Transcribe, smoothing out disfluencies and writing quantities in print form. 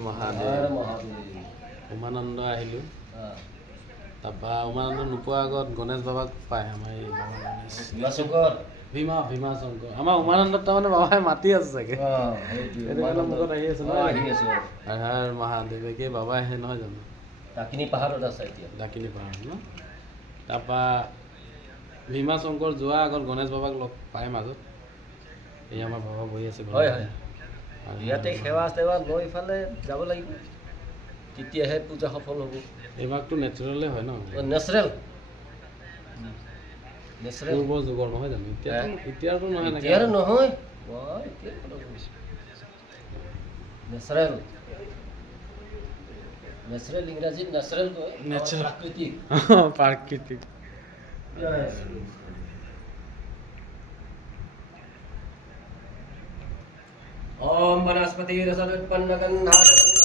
মহাদেৱ মহাদেৱ উমানন্দ আহিলোঁ তাৰপৰা উমানন্দ নোপোৱাৰ আগত গণেশ বাবাক পায় আমাৰ এই বাবা গণেশ ভীমাশংকৰ ভীমা শংকৰ আমাৰ উমানন্দত তাৰমানে বাবাই মাতি আছে চাগে সেইটো কাৰণে মুখত আহি আছে নহয় আহি আছে হৰ মহাদেৱ একে বাবাই আহে নহয় জানো ডাকিনী পাহাৰত আছে এতিয়া ডাকিনী পাহাৰ ন তাৰপৰা ভীমা শংকৰ যোৱা আগত গণেশ বাবাক লগ পায় মাজত এই আমাৰ বাবা বহি আছে হয় হয় ইয়াতে সেৱা চেৱা লৈ ইফালে যাব লাগিব তেতিয়াহে পূজা সফল হ'ব এইভাগটো নেচাৰেলে হয় ন নেচাৰেল পূৰ্বৰ যুগৰ নহয় জানো এতিয়াতো নহয় এতিয়াৰ নহয় নেচাৰেল নেচাৰেল ইংৰাজীত নেচাৰেল কয় প্ৰাকৃতিক প্ৰাকৃতিক ओम वनस्पति रसोत्पन्न गंधारं